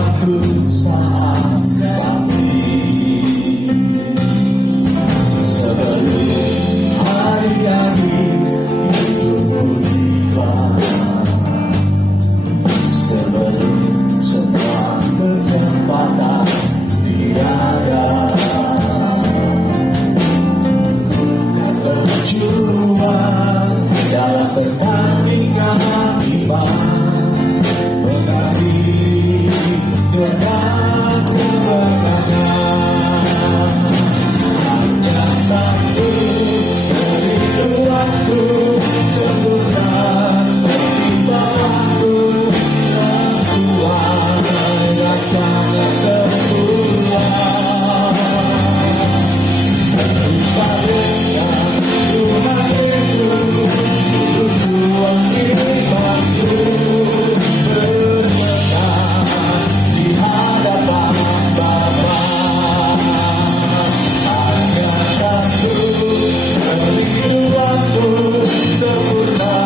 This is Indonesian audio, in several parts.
suatu saat nanti, sebelum hari akhir hidupku tiba, sebelum semua kesempatan tiada, ku akan berjuang dalam pertandingan iman, mengabdi dengan kemenangan. Hanya satu dari waktu sempurna seperti batu yang Tuhan rancangnya semula. Serupa dengan Tuhan Yesus, tujuan imanku bermenang di hadapan Bapa. Hanya satu kerinduanku sempurna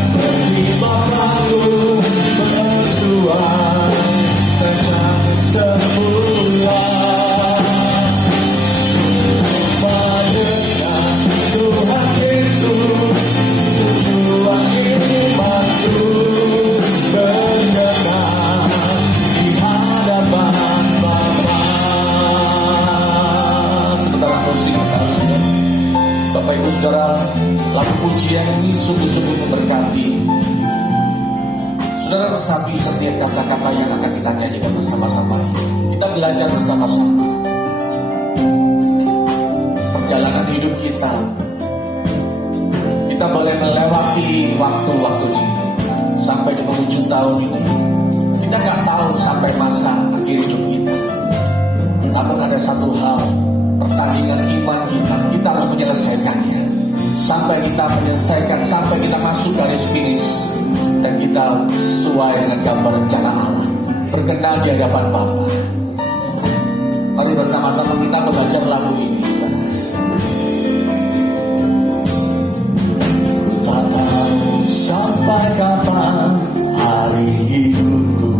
seperti Bapakku bersuara sejak semula. Mengenal Tuhan Yesus, tujuan imanku bermenang di hadapan Bapa. Sebentar musik kalian, Bapak Ibu Saudara, lagu pujian ini sungguh-sungguh memberkati. Saudara resapi setiap kata-kata yang akan kita nyanyikan bersama-sama. Kita belajar bersama-sama perjalanan hidup kita. Kita boleh melewati waktu-waktu ini sampai di penghujung tahun ini. Kita nggak tahu sampai masa akhir hidup kita. Namun ada satu hal, pertandingan iman kita harus menyelesaikannya. Sampai kita menyelesaikan, sampai kita masuk garis finish, dan kita sesuai dengan gambar rencana Allah, berkenan di hadapan Bapa. Mari bersama-sama kita belajar lagu ini, saudara. Ku tak tahu sampai kapan hari hidupku,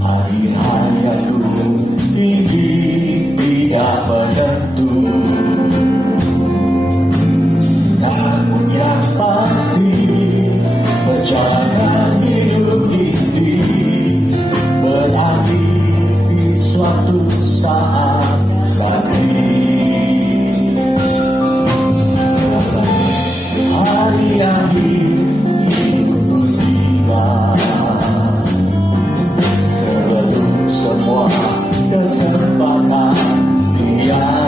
hari hayatku ini tidak menentu. Namun yang pasti perjalanan hidup ini berakhir di suatu saat nanti. Hari akhir hidupku tiba, sebelum semua kesempatan tiada.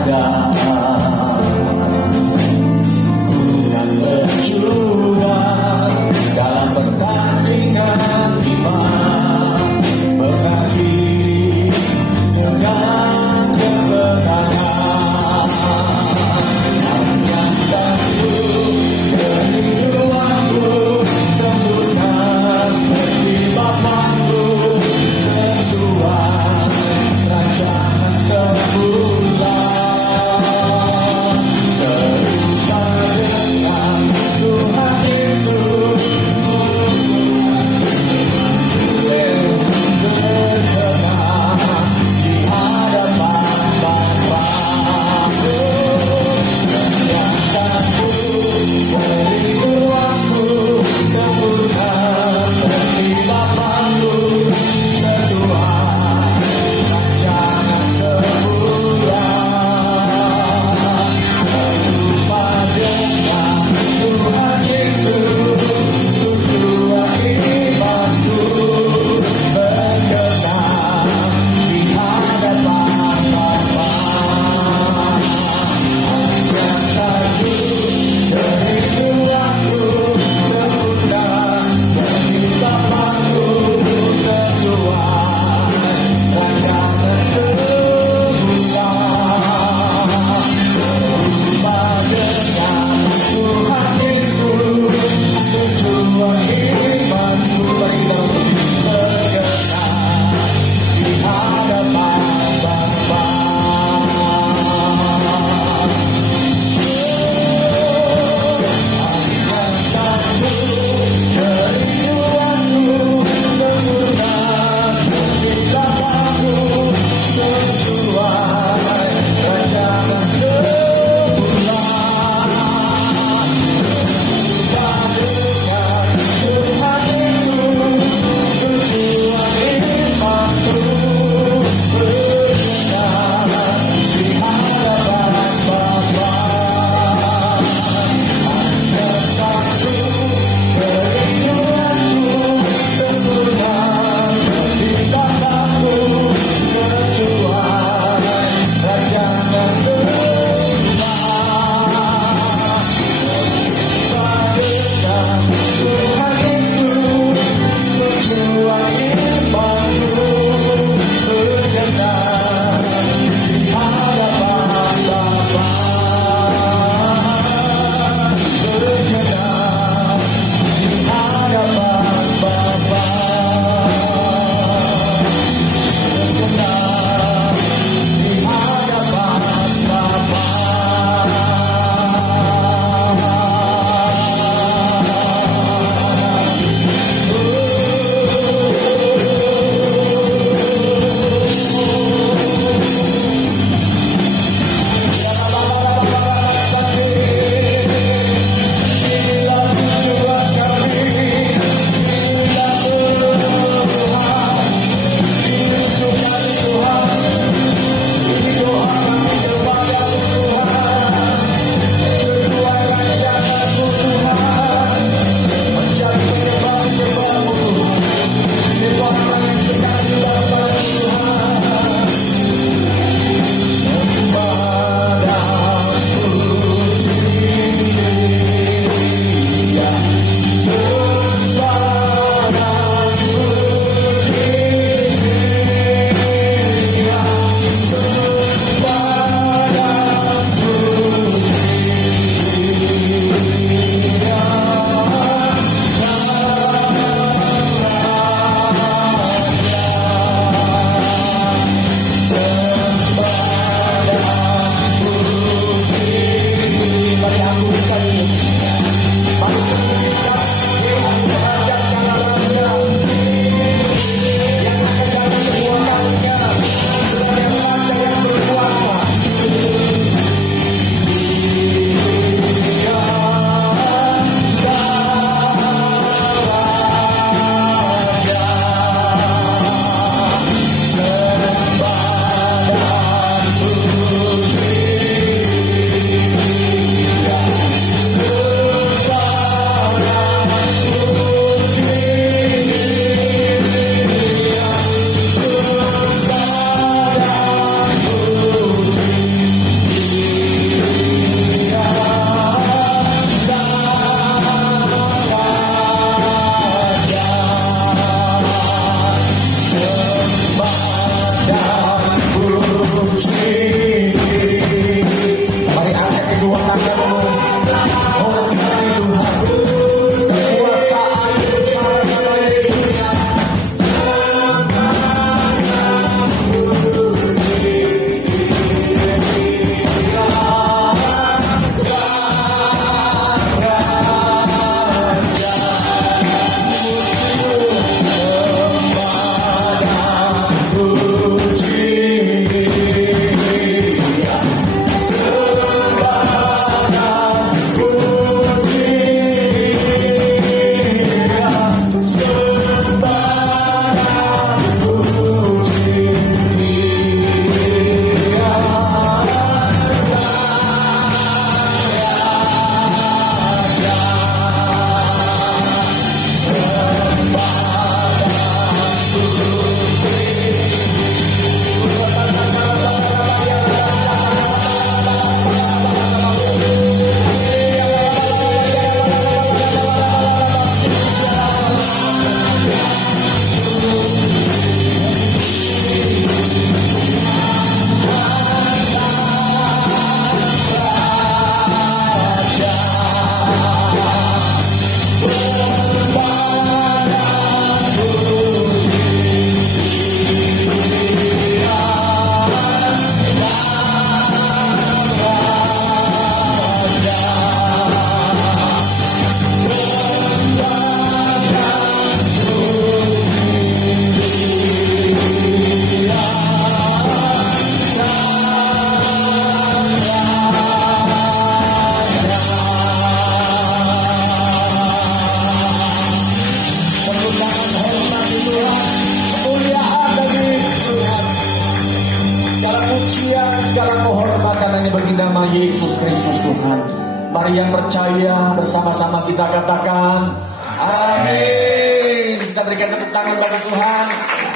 nama Yesus Kristus Tuhan. Mari yang percaya bersama-sama kita katakan amin. Kita berikan tepuk tangan bagi Tuhan.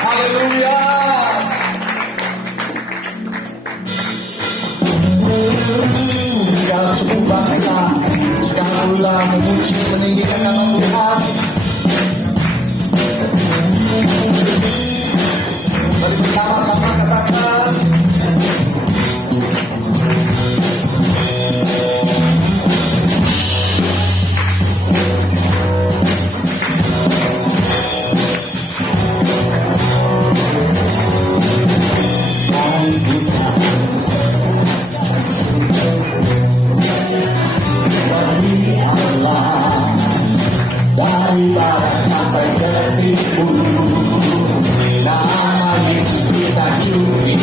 Haleluya. Segala suku bangsa, segala pula memuji meninggikan nama Tuhan. Mari bersama-sama katakan dari barat sampai ke timur, nama Yesus bisa tinggi.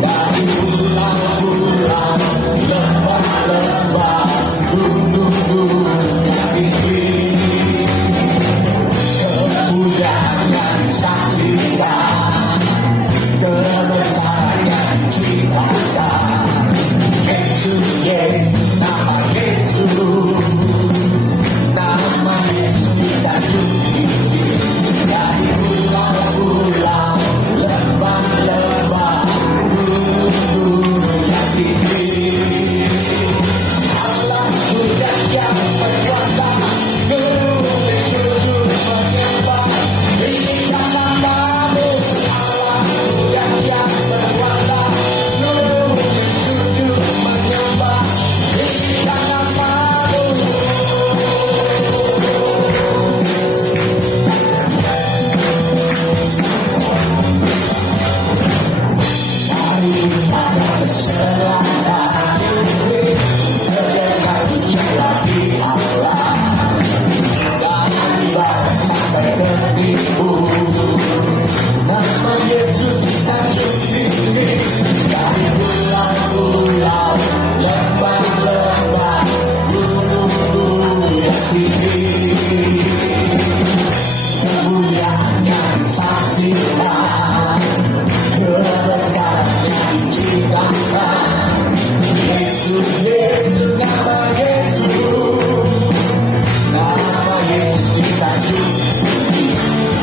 Dari pulau-pulau, lembah-lembah, gunung-gunung yang tinggi, kemuliaannya disaksikan, kebesarannya diciptakan. Yesus, Yesus, nama Yesus. Nama Yesus bisa tinggi. Dari pulau-pulau, lembah-lembah, gunung-gunung yang tinggi. Allahku dahsyat berkuasa, gunung sujud menyembah. Inilah namamu. Allahku dahsyat berkuasa, gunung sujud menyembah. Inilah namamu. Selama terdekat bicara di Allah, dari barat sampai ke timur, nama Yesus disanjung tinggi. Dari pulau-pulau, lembah-lembah, gunung-gunung yang tinggi, kemuliaannya disaksikan, kebesarannya diciptakan. Yesus, Yesus, nama Yesus. Nama Yesus disanjung tinggi.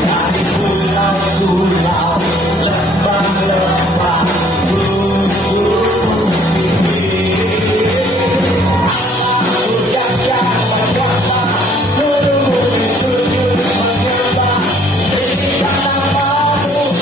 Dari pulau-pulau, lembah-lembah, gunung-gunung tinggi. Allahku dahsyat berkuasa, gunung sujud menyembah. Inilah namamu.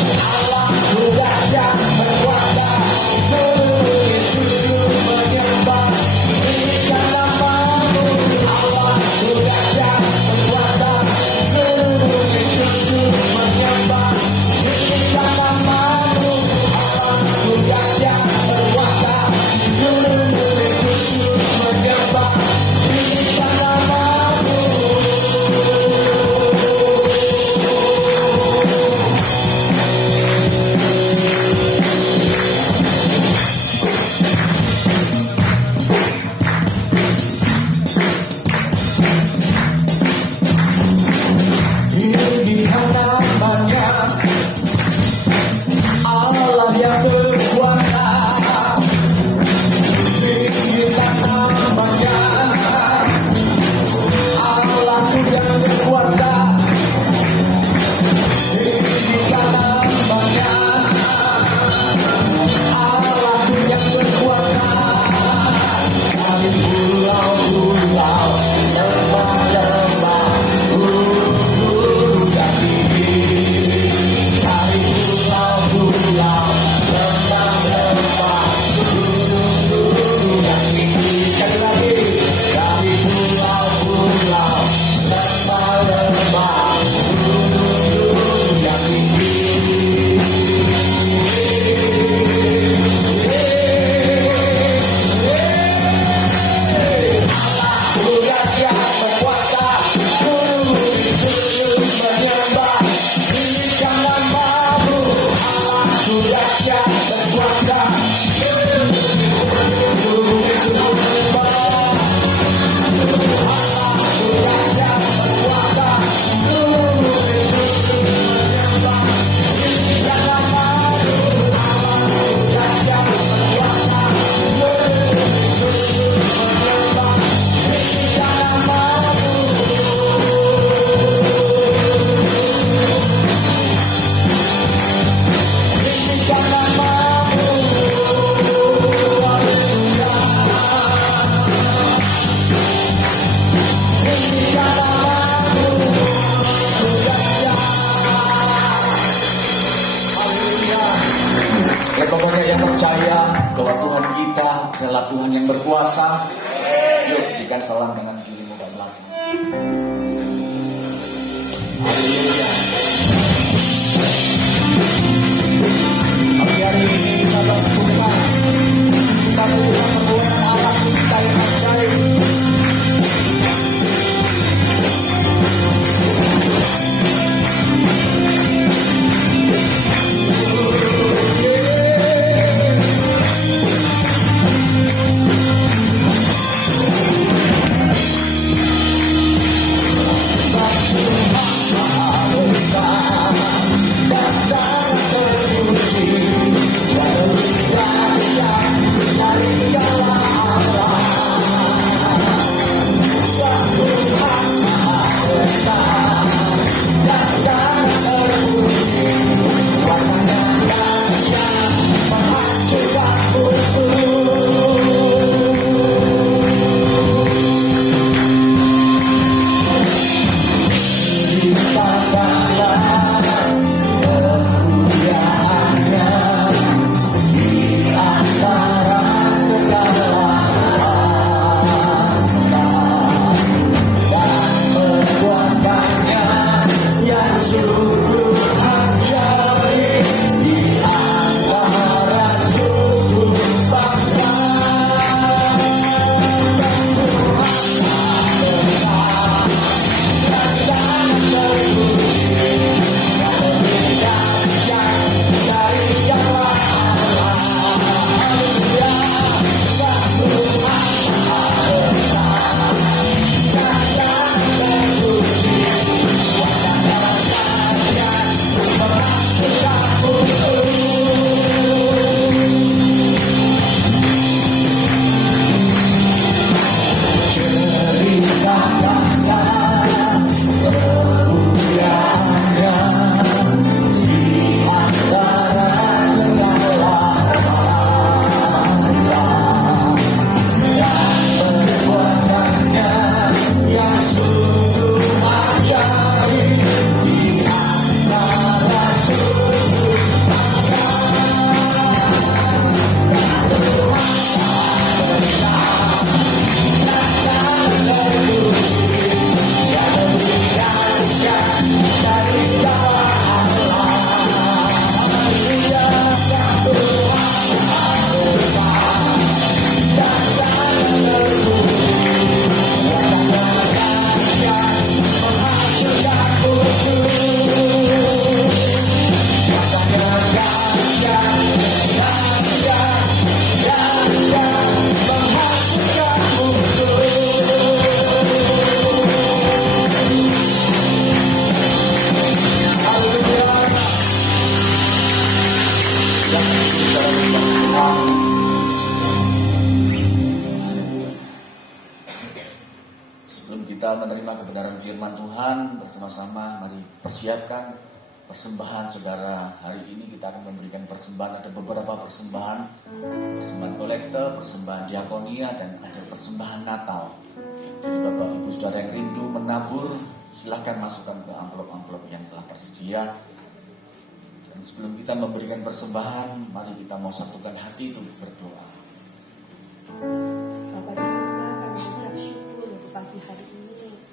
pokoknya yang percaya bahwa Tuhan kita adalah Tuhan yang berkuasa, yuk berikan salam dengan kirimu ke belakang. Haleluya. Hari ini kita lakukan, kita melihat perbuatan Allah kita yang ajaib. Menerima kebenaran firman Tuhan bersama-sama, mari persiapkan persembahan saudara. Hari ini kita akan memberikan persembahan, ada beberapa persembahan, persembahan kolektor, persembahan diakonia, dan ada persembahan Natal. Jadi Bapak Ibu saudara yang rindu menabur, silahkan masukkan ke amplop-amplop yang telah tersedia. Dan sebelum kita memberikan persembahan, mari kita mau satukan hati untuk berdoa. Bapa di surga, kami ucap syukur untuk pagi hari ini.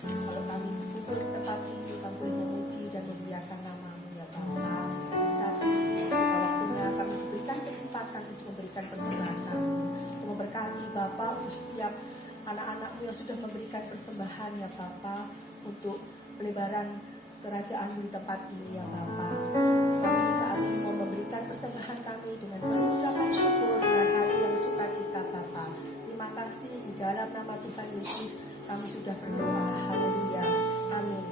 Kalau kami kumpul di tempat ini, kami boleh memuji dan memuliakan nama-Mu ya Bapa. Saat ini pada waktunya kami diberikan kesempatan untuk memberikan persembahan kami. Memberkati Bapa untuk setiap anak-anak-Mu yang sudah memberikan persembahan ya Bapa, untuk pelebaran kerajaan-Mu di tempat ini ya Bapa. Kami saat ini mau memberikan persembahan kami dengan mengucapkan syukur dengan hati yang sukacita Bapa. Terima kasih, di dalam nama Tuhan Yesus kami sudah berdoa. Haleluya. Amin.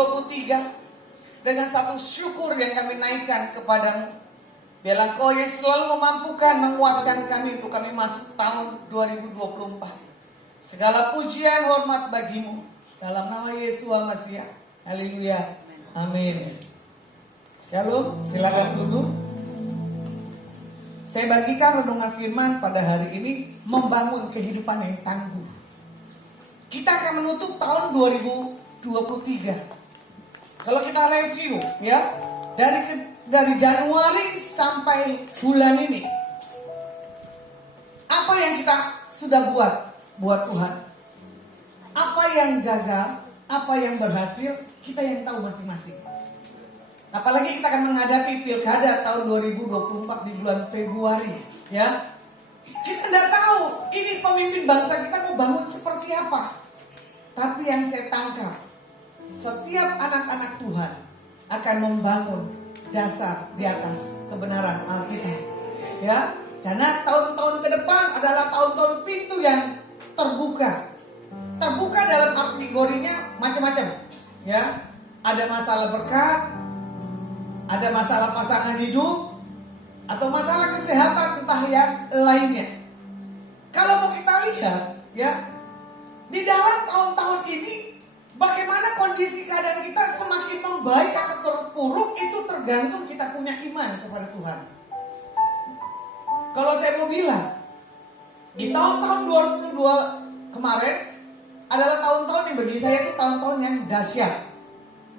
2023 dengan satu syukur yang kami naikkan kepadamu. Biarlah Engkau yang selalu memampukan, menguatkan kami untuk kami masuk tahun 2024. Segala pujian hormat bagimu. Dalam nama Yesus Masiah. Haleluya. Amin. Shalom, silakan duduk. Saya bagikan renungan firman pada hari ini, membangun kehidupan yang tangguh. Kita akan menutup tahun 2023. Kalau kita review ya, dari Januari sampai bulan ini, apa yang kita sudah buat Tuhan? Apa yang gagal, apa yang berhasil, kita yang tahu masing-masing. Apalagi kita akan menghadapi pilkada tahun 2024 di bulan Februari, ya. Kita tidak tahu ini pemimpin bangsa kita mau bangun seperti apa. Tapi yang saya tangkap, setiap anak-anak Tuhan akan membangun dasar di atas kebenaran Alkitab, ya. Karena tahun-tahun ke depan adalah tahun-tahun pintu yang terbuka. Terbuka dalam kategorinya macam-macam, ya. Ada masalah berkat, ada masalah pasangan hidup, atau masalah kesehatan entah yang lainnya. Kalau mau kita lihat, ya, di dalam tahun-tahun ini bagaimana kondisi keadaan kita semakin membaik atau terpuruk itu tergantung kita punya iman kepada Tuhan. Kalau saya mau bilang, di tahun-tahun 2022 kemarin adalah tahun-tahun yang bagi saya itu tahun-tahun yang dahsyat.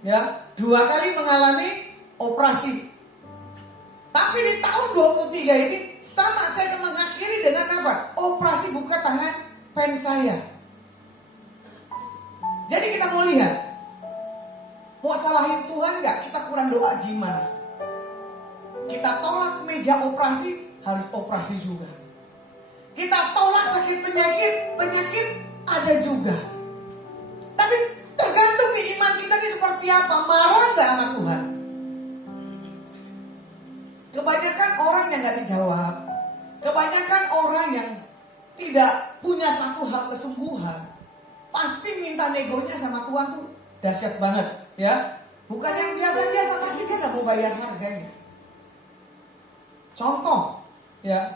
Ya, 2 kali mengalami operasi. Tapi di tahun 23 ini sama, saya akan mengakhiri dengan apa? Operasi buka tangan pen saya. Jadi kita mau lihat, mau salahin Tuhan nggak? Kita kurang doa gimana? Kita tolak meja operasi, harus operasi juga. Kita tolak sakit penyakit ada juga. Tapi tergantung di iman kita ini seperti apa. Marah nggak sama Tuhan? Kebanyakan orang yang nggak dijawab, kebanyakan orang yang tidak punya satu hal kesungguhan, pasti minta negonya sama Tuhan tuh dahsyat banget, ya. Bukan yang biasa-biasa, tapi dia nggak mau bayar harganya. Contoh, ya,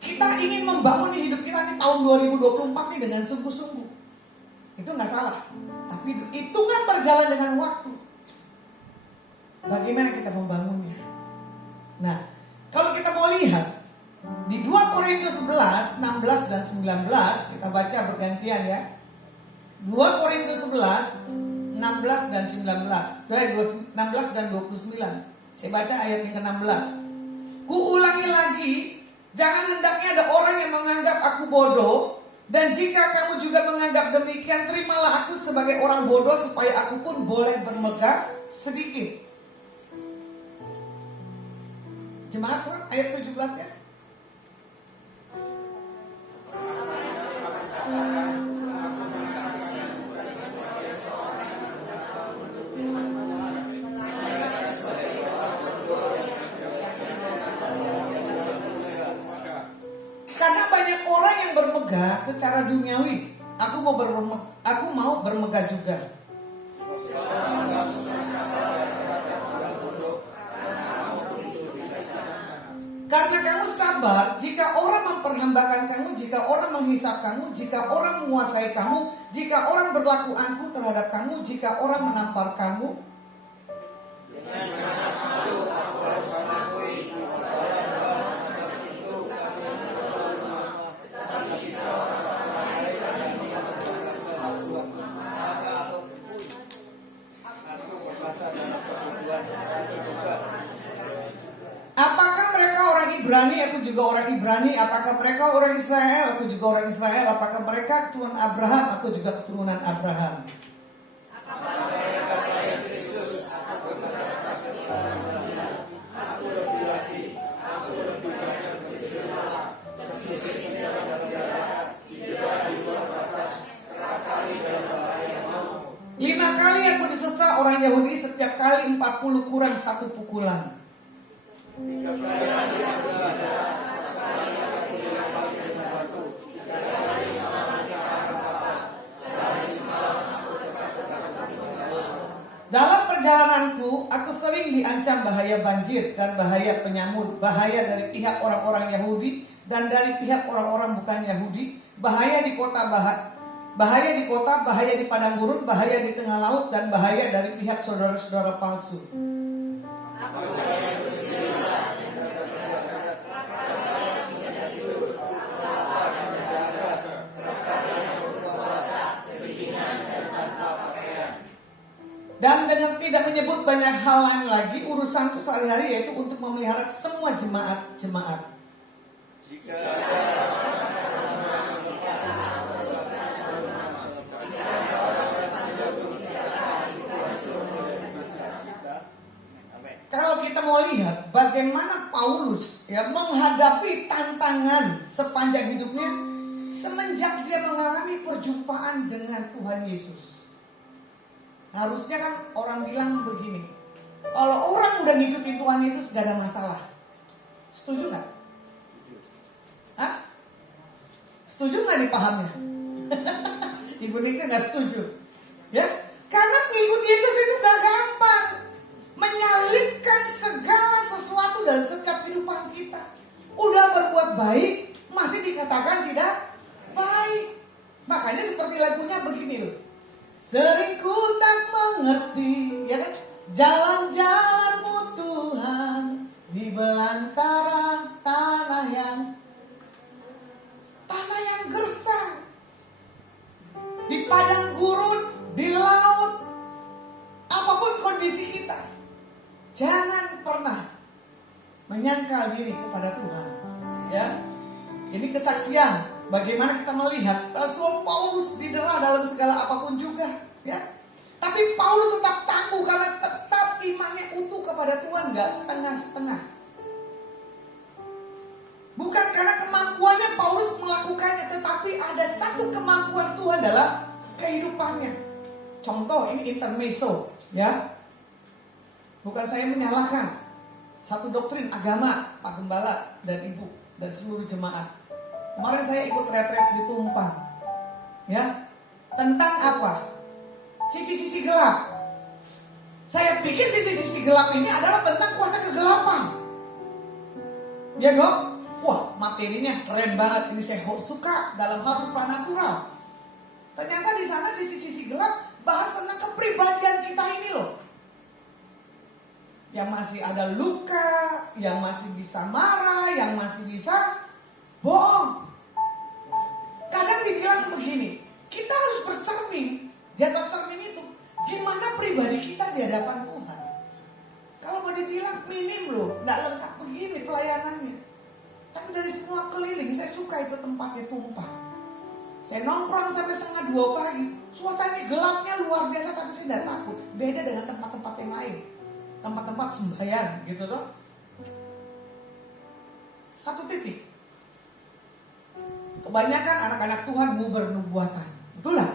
kita ingin membangun di hidup kita di tahun 2024 ini dengan sungguh-sungguh. Itu nggak salah, tapi itu kan berjalan dengan waktu. Bagaimana kita membangunnya? Nah, kalau kita mau lihat di 2 Korintus 11, 16 dan 19, kita baca bergantian ya. 2 Korintus 11, 16 dan 19. 16 dan 29. Saya baca ayat yang ke-16. Ku ulangi lagi, jangan hendaknya ada orang yang menganggap aku bodoh, dan jika kamu juga menganggap demikian, terimalah aku sebagai orang bodoh supaya aku pun boleh bermegah sedikit. Jemaat Tuhan, ayat 17 ya. Karena banyak orang yang bermegah secara duniawi. Aku mau bermegah juga. Karena kamu sabar, jika orang memperhambakan kamu, jika orang menghisap kamu, jika orang menguasai kamu, jika orang berlaku angkuh terhadap kamu, jika orang menampar kamu, apakah mereka orang Ibrani, aku juga orang Ibrani. Apakah mereka orang Israel, aku juga orang Israel. Apakah mereka keturunan Abraham, aku juga keturunan Abraham. Lima kali aku disesa orang Yahudi, setiap kali 40 kurang 1 pukulan. perjalananku, aku sering diancam bahaya banjir dan bahaya penyamur, bahaya dari pihak orang-orang Yahudi dan dari pihak orang-orang bukan Yahudi, bahaya di kota, bahaya di padang gurun, bahaya di tengah laut, dan bahaya dari pihak saudara-saudara palsu. Dan dengan tidak menyebut banyak hal lain lagi, urusanku sehari-hari yaitu untuk memelihara semua jemaat-jemaat. Kalau kita mau lihat bagaimana Paulus menghadapi tantangan sepanjang hidupnya semenjak dia mengalami perjumpaan dengan Tuhan Yesus. Harusnya kan orang bilang begini, kalau orang udah ngikutin Tuhan Yesus gak ada masalah. Setuju gak? Hah? Setuju gak nih pahamnya? Ibu Nika gak setuju. Ya, karena mengikut Yesus itu gak gampang. Menyalipkan segala sesuatu dalam setiap kehidupan kita. Udah berbuat baik, masih dikatakan tidak baik. Makanya seperti lagunya begini loh. Sering ku tak mengerti, ya kan? Jalan-jalanmu Tuhan di belantara tanah yang gersang, di padang gurun, di laut, apapun kondisi kita, jangan pernah menyangkal diri kepada Tuhan. Ya, ini kesaksian. Bagaimana kita melihat Rasul Paulus didera dalam segala apapun juga, ya. Tapi Paulus tetap tangguh karena tetap imannya utuh kepada Tuhan, gak setengah-setengah. Bukan karena kemampuannya Paulus melakukannya, tetapi ada satu kemampuan Tuhan dalam kehidupannya. Contoh, ini intermezzo, ya. Bukan saya menyalahkan satu doktrin agama Pak Gembala dan Ibu dan seluruh jemaat. Kemarin saya ikut retret di Tumpang, ya, tentang apa? Sisi-sisi gelap. Saya pikir sisi-sisi gelap ini adalah tentang kuasa kegelapan. Ya dong? Wah, materinya keren banget. Ini saya suka dalam hal supranatural. Ternyata di sana sisi-sisi gelap bahas tentang kepribadian kita ini loh. Yang masih ada luka, yang masih bisa marah, yang masih bisa bohong. Kadang dibilang begini, kita harus bercermin. Di atas cermin itu, gimana pribadi kita di hadapan Tuhan. Kalau mau dibilang minim loh, gak lengkap begini pelayanannya. Tapi dari semua keliling, saya suka itu tempatnya Tumpang. Saya nongkrong sampai 1:30 pagi. Suasana gelapnya luar biasa, tapi saya tidak takut. Beda dengan tempat-tempat yang lain. Tempat-tempat sembahyang gitu toh. Satu titik. Kebanyakan anak-anak Tuhan mau bernubuatan. Betul lah.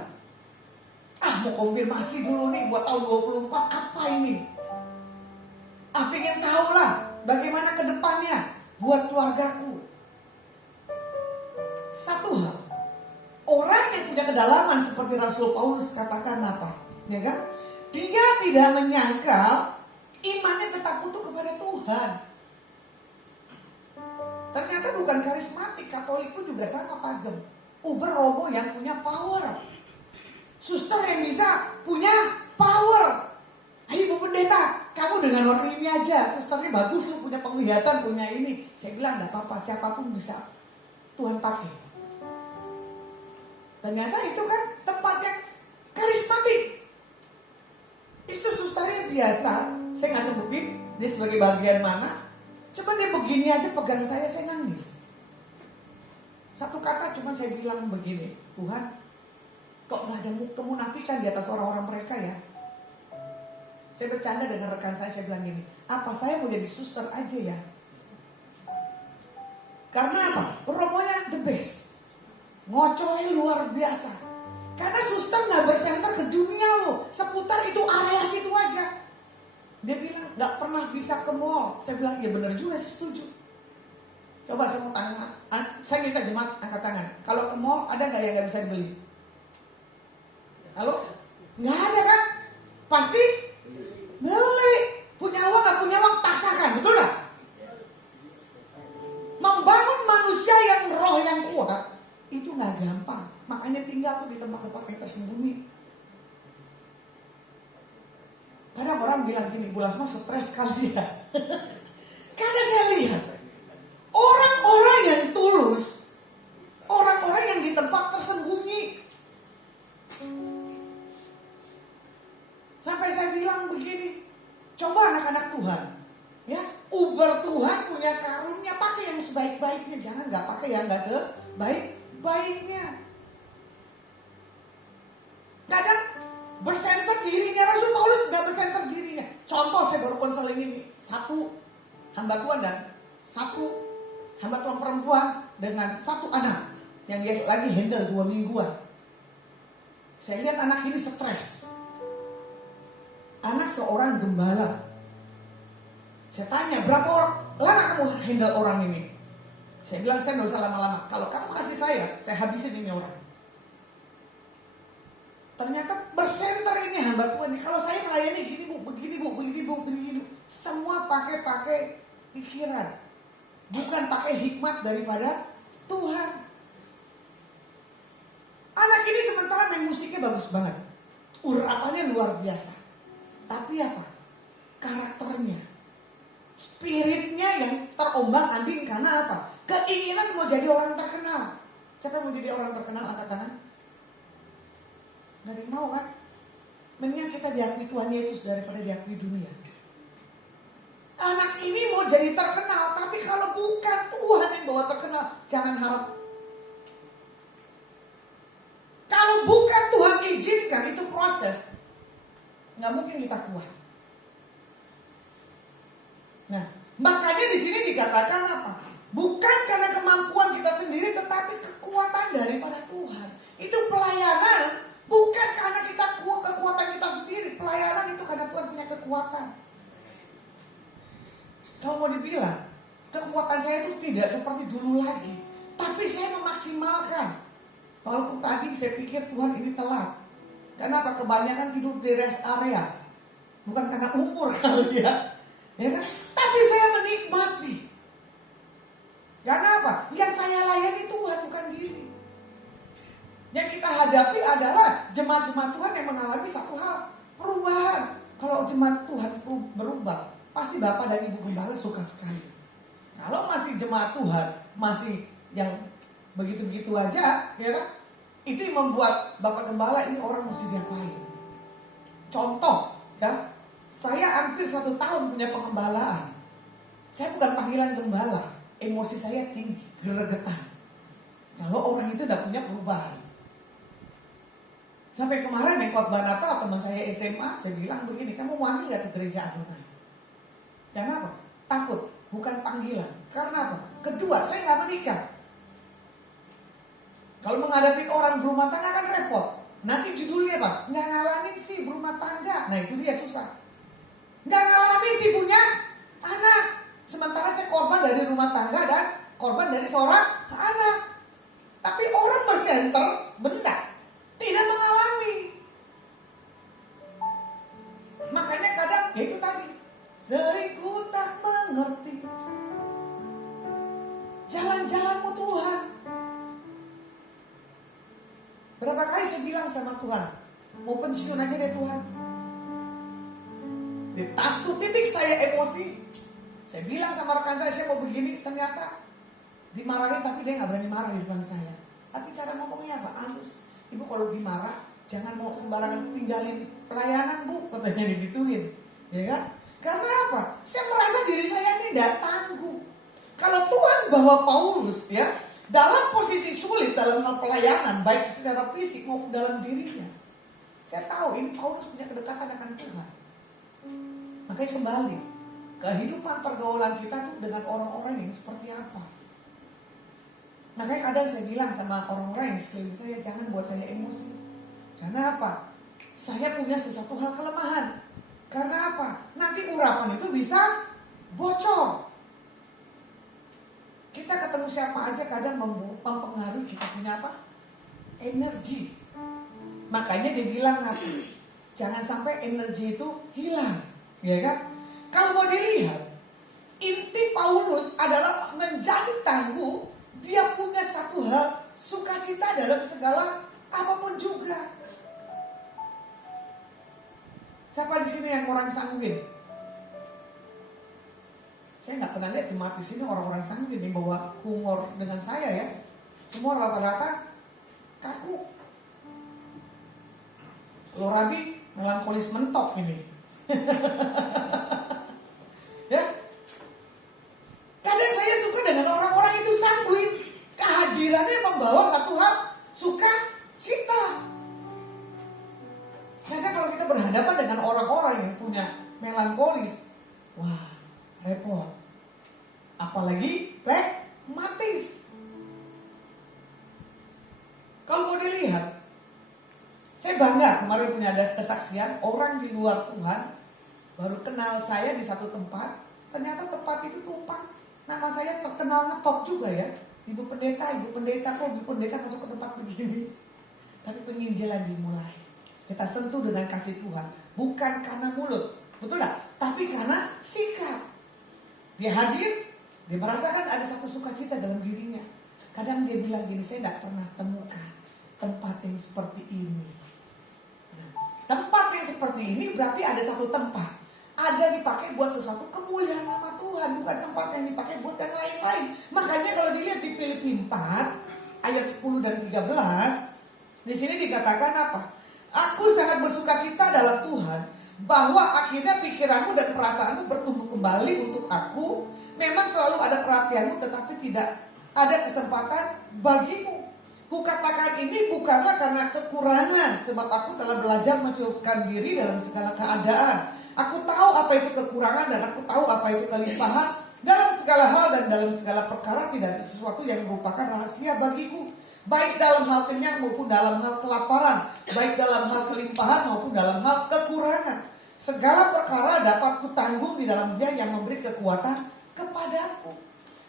Mau konfirmasi dulu nih buat tahun 24 apa ini. Pengen tahu lah bagaimana ke depannya buat keluargaku. Satu hal. Orang yang punya kedalaman seperti Rasul Paulus katakan apa? Ya kan? Dia tidak menyangkal imannya tetap utuh kepada Tuhan. Ternyata bukan karismatik, Katolik pun juga sama tajam. Uber Romo yang punya power. Suster yang bisa punya power. Ayo Bu Pendeta, kamu dengan orang ini aja. Susternya bagus, lu punya penglihatan, punya ini. Saya bilang gak apa-apa, siapapun bisa Tuhan pakai. Ternyata itu kan tempat yang karismatik. Itu susternya biasa. Saya gak sebutin dia sebagai bagian mana. Cuma dia begini aja pegang saya nangis. Satu kata cuma saya bilang begini, Tuhan, kok gak ada kemunafikan di atas orang-orang mereka ya? Saya bercanda dengan rekan saya bilang gini, apa saya mau jadi suster aja ya? Karena apa? Romonya the best. Ngocoy luar biasa. Karena suster gak bersenter ke dunia loh. Seputar itu area situ aja. Dia bilang gak pernah bisa ke mall. Saya bilang ya benar juga, saya setuju. Coba saya mau tanya, saya minta jemaat angkat tangan. Kalau ke mall ada gak yang gak bisa dibeli? Halo? Gak ada kan? Pasti? Beli. Punya uang gak punya uang, pasarkan. Betul gak? Membangun manusia yang roh yang kuat itu gak gampang. Makanya tinggal tuh di tempat-tempat yang tersembunyi. Kadang orang bilang gini, Bu Lasma stres kali ya. Karena saya lihat orang-orang yang tulus, orang-orang yang di tempat tersembunyi. Sampai saya bilang begini, coba anak-anak Tuhan, ya, uber Tuhan punya karunia, pakai yang sebaik-baiknya, jangan nggak pakai yang nggak sebaik-baiknya. Kadang bersenter dirinya, Rasul Paulus nggak bersenter dirinya. Contoh, saya baru konseling ini, satu hamba Tuhan dan satu hamba Tuhan perempuan dengan satu anak yang dia lagi handle 2 mingguan. Saya lihat anak ini stres. Anak seorang gembala. Saya tanya, berapa orang lama kamu handle orang ini? Saya bilang, saya gak usah lama-lama. Kalau kamu kasih saya habisin ini orang. Ternyata bersenter ini hamba Tuhan. Kalau saya melayani gini bu, begini bu, begini bu, begini bu. Semua pakai pikiran. Bukan pakai hikmat daripada Tuhan. Anak ini sementara main musiknya bagus banget. Urapannya luar biasa. Tapi apa? Karakternya, spiritnya yang terombang-ambing karena apa? Keinginan mau jadi orang terkenal. Siapa yang mau jadi orang terkenal? Angkat tangan. Gak ada yang mau kan? Mendingan kita diakui Tuhan Yesus daripada diakui dunia. Anak ini mau jadi terkenal, tapi kalau bukan Tuhan yang bawa terkenal, jangan harap. Kalau bukan Tuhan izinkan itu proses, nggak mungkin kita kuat. Nah, makanya di sini dikatakan apa? Bukan karena kemampuan kita sendiri, tetapi kekuatan daripada Tuhan. Itu pelayanan, bukan karena kita kekuatan kita sendiri. Pelayanan itu karena Tuhan punya kekuatan. Kalau mau dibilang, kekuatan saya itu tidak seperti dulu lagi, tapi saya memaksimalkan. Walaupun tadi saya pikir Tuhan ini telat. Kenapa? Kebanyakan tidur di rest area. Bukan karena umur kali ya. Ya kan? Tapi saya menikmati. Karena apa? Yang saya layani Tuhan, bukan diri. Yang kita hadapi adalah jemaat-jemaat Tuhan yang mengalami satu hal, perubahan. Kalau jemaat Tuhan berubah, pasti Bapak dan Ibu Gembala suka sekali. Kalau masih jemaat Tuhan, masih yang begitu-begitu aja, ya kan? Itu yang membuat Bapak Gembala ini orang mesti diapain. Contoh, ya, saya hampir 1 tahun punya pengembalaan. Saya bukan panggilan gembala, emosi saya tinggi, gregetan. Kalau orang itu tidak punya perubahan. Sampai kemarin yang khotbah Natal teman saya SMA, saya bilang begini, kamu mau ambil gak ke gereja Adonai? Kenapa? Takut, bukan panggilan. Karena apa? Kedua, saya gak menikah. Kalau menghadapi orang berumah tangga kan repot. Nanti judulnya apa? Nggak ngalamin sih berumah tangga. Nah itu dia susah. Nggak ngalamin sih punya anak. Sementara saya korban dari rumah tangga dan korban dari seorang anak. Tapi orang bersenter benda tidak mengalami. Makanya kadang ya itu tadi, sering ku tak mengerti jalan-jalanmu Tuhan. Berapa kali saya bilang sama Tuhan, mau pensiun aja deh Tuhan. Di satu titik saya emosi, saya bilang sama rekan saya mau begini, ternyata dimarahin tapi dia nggak berani marah di depan saya. Tapi cara ngomongnya apa? Halus. Ibu kalau dimarah, jangan mau sembarangan tinggalin pelayanan bu, katanya digituin, ya kan? Karena apa? Saya merasa diri saya ini tidak tangguh. Kalau Tuhan bawa Paulus, ya, dalam posisi sulit dalam hal pelayanan, baik secara fisik maupun dalam dirinya, saya tahu ini Paulus punya kedekatan akan Tuhan. Makanya kembali, kehidupan pergaulan kita tuh dengan orang-orang yang seperti apa. Makanya kadang saya bilang sama orang-orang yang sekeliling saya, jangan buat saya emosi. Karena apa? Saya punya sesuatu hal kelemahan. Karena apa? Nanti urapan itu bisa bocor. Kita ketemu siapa aja kadang mempengaruhi kita punya apa? Energi. Makanya dia bilang apa? Jangan sampai energi itu hilang. Ya kan? Kalau mau dilihat, inti Paulus adalah menjadi tangguh. Dia punya satu hal, sukacita dalam segala apapun juga. Siapa di sini yang orang sanguin? Saya nggak pernah lihat jemaat di sini orang-orang sanguin yang bawa humor dengan saya ya. Semua rata-rata kaku. Lo Rabi melankolis mentok ini. Ya. Kadang saya suka dengan orang-orang itu sanguin. Kehadirannya membawa satu hal, sukacita. Karena kalau kita berhadapan dengan orang-orang yang punya melankolis, wah, repot. Apalagi pragmatis. Kalau mau dilihat, saya bangga kemarin punya ada kesaksian orang di luar Tuhan baru kenal saya di satu tempat. Ternyata tempat itu tumpang. Nama saya terkenal ngetop juga ya. Ibu pendeta kok ibu pendeta masuk ke tempat begini. Tapi penginjilan dimulai. Kita sentuh dengan kasih Tuhan. Bukan karena mulut. Betul tak? Tapi karena sikap. Dia hadir. Dia merasakan ada satu sukacita dalam dirinya. Kadang dia bilang gini, saya tidak pernah temukan tempat yang seperti ini. Nah, tempat yang seperti ini berarti ada satu tempat. Ada dipakai buat sesuatu kemuliaan nama Tuhan. Bukan tempat yang dipakai buat yang lain-lain. Makanya kalau dilihat di Filipi 4 ayat 10 dan 13. Di sini dikatakan apa? Aku sangat bersukacita dalam Tuhan bahwa akhirnya pikiranmu dan perasaanmu bertumbuh kembali untuk aku. Memang selalu ada perhatianmu tetapi tidak ada kesempatan bagimu. Kukatakan ini bukanlah karena kekurangan, sebab aku telah belajar mencukupkan diri dalam segala keadaan. Aku tahu apa itu kekurangan dan aku tahu apa itu kelimpahan. Dalam segala hal dan dalam segala perkara tidak ada sesuatu yang merupakan rahasia bagiku. Baik dalam hal kenyang maupun dalam hal kelaparan. Baik dalam hal kelimpahan maupun dalam hal kekurangan. Segala perkara dapat kutanggung di dalam Dia yang memberi kekuatan kepadaku.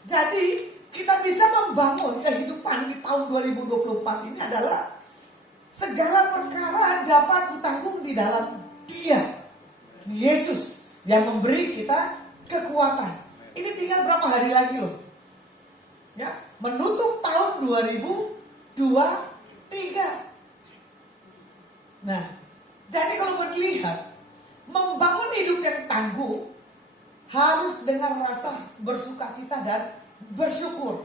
Jadi kita bisa membangun kehidupan di tahun 2024 ini adalah segala perkara dapat kutanggung di dalam Dia, Yesus yang memberi kita kekuatan. Ini tinggal berapa hari lagi loh, ya, menutup tahun 2023. Nah, jadi kalau melihat membangun hidup yang tangguh harus dengan rasa bersukacita dan bersyukur.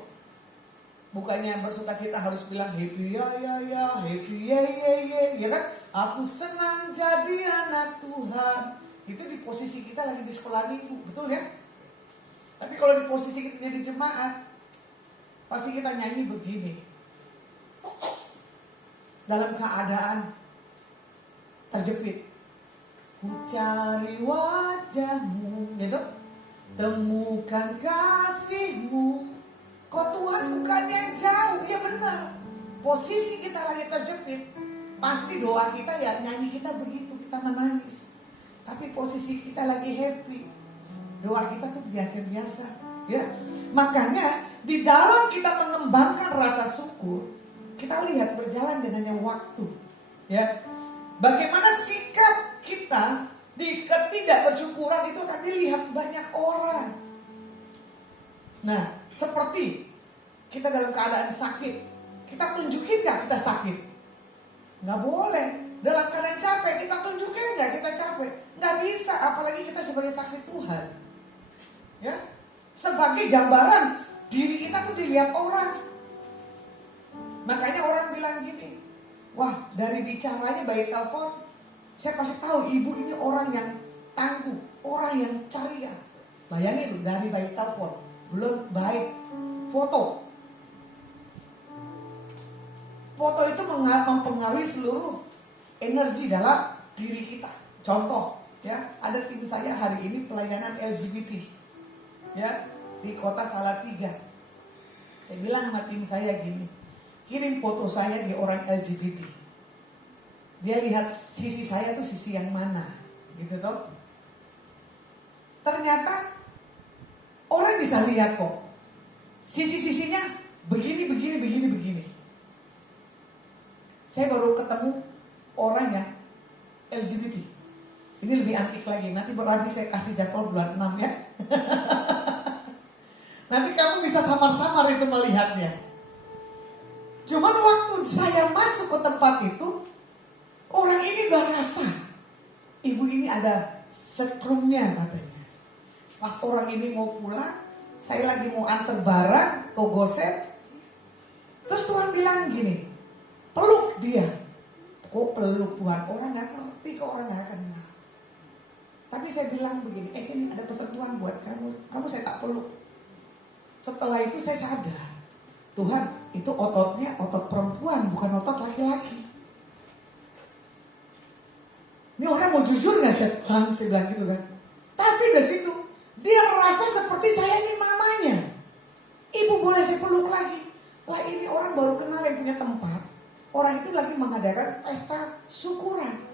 Bukannya bersukacita harus bilang happy ya, happy ya kan? Aku senang jadi anak Tuhan. Itu di posisi kita lagi di sekolah minggu, betul ya? Tapi kalau di posisi kita jadi jemaat, pasti kita nyanyi begini. Dalam keadaan terjepit. Ku cari wajahmu, gitu. Temukan kasihmu. Kok Tuhan bukan yang jauh, ya benar. Posisi kita lagi terjepit, pasti doa kita ya nyanyi kita begitu, kita menangis. Tapi posisi kita lagi happy, doa kita tuh biasa-biasa, ya. Makanya di dalam kita mengembangkan rasa syukur, kita lihat berjalan dengannya waktu, ya. Bagaimana sikap kita di ketidakbersyukuran itu akan dilihat banyak orang. Nah, seperti kita dalam keadaan sakit, kita tunjukin gak kita sakit? Gak boleh. Dalam keadaan capek, kita tunjukin gak kita capek? Gak bisa, apalagi kita sebagai saksi Tuhan, ya. Sebagai gambaran diri kita tuh dilihat orang. Makanya orang bilang gini, wah, dari bicaranya bayi telepon, saya pasti tahu ibu ini orang yang tangguh, orang yang ceria. Bayangin dari bayi telepon, belum baik foto. Foto itu mempengaruhi seluruh energi dalam diri kita. Contoh, ya, ada tim saya hari ini pelayanan LGBT, ya, di kota Salatiga. Saya bilang sama tim saya gini, kirim foto saya di orang LGBT. Dia lihat sisi saya tuh sisi yang mana, gitu toh. Ternyata orang bisa lihat kok sisi-sisinya begini. Saya baru ketemu orang yang LGBT. Ini lebih antik lagi. Nanti berarti saya kasih jadwal bulan 6 ya. Nanti kamu bisa samar-samar itu melihatnya. Cuman waktu saya masuk ke tempat itu, orang ini udah rasa. Ibu ini ada setrumnya katanya. Pas orang ini mau pulang, saya lagi mau antar barang, togoset. Terus Tuhan bilang gini, peluk dia. Kok peluk Tuhan? Orang gak ngerti, kok orang gak kenal. Tapi saya bilang begini, sini ada pesan Tuhan buat kamu. Kamu saya tak peluk. Setelah itu saya sadar, Tuhan itu ototnya otot perempuan, bukan otot laki-laki. Ini orang mau jujur gak ya Tuhan? Saya bilang gitu kan. Tapi dari situ, dia merasa seperti saya ini mamanya. Ibu boleh saya peluk lagi. Lah ini orang baru kenal yang punya tempat. Orang itu lagi mengadakan pesta syukuran.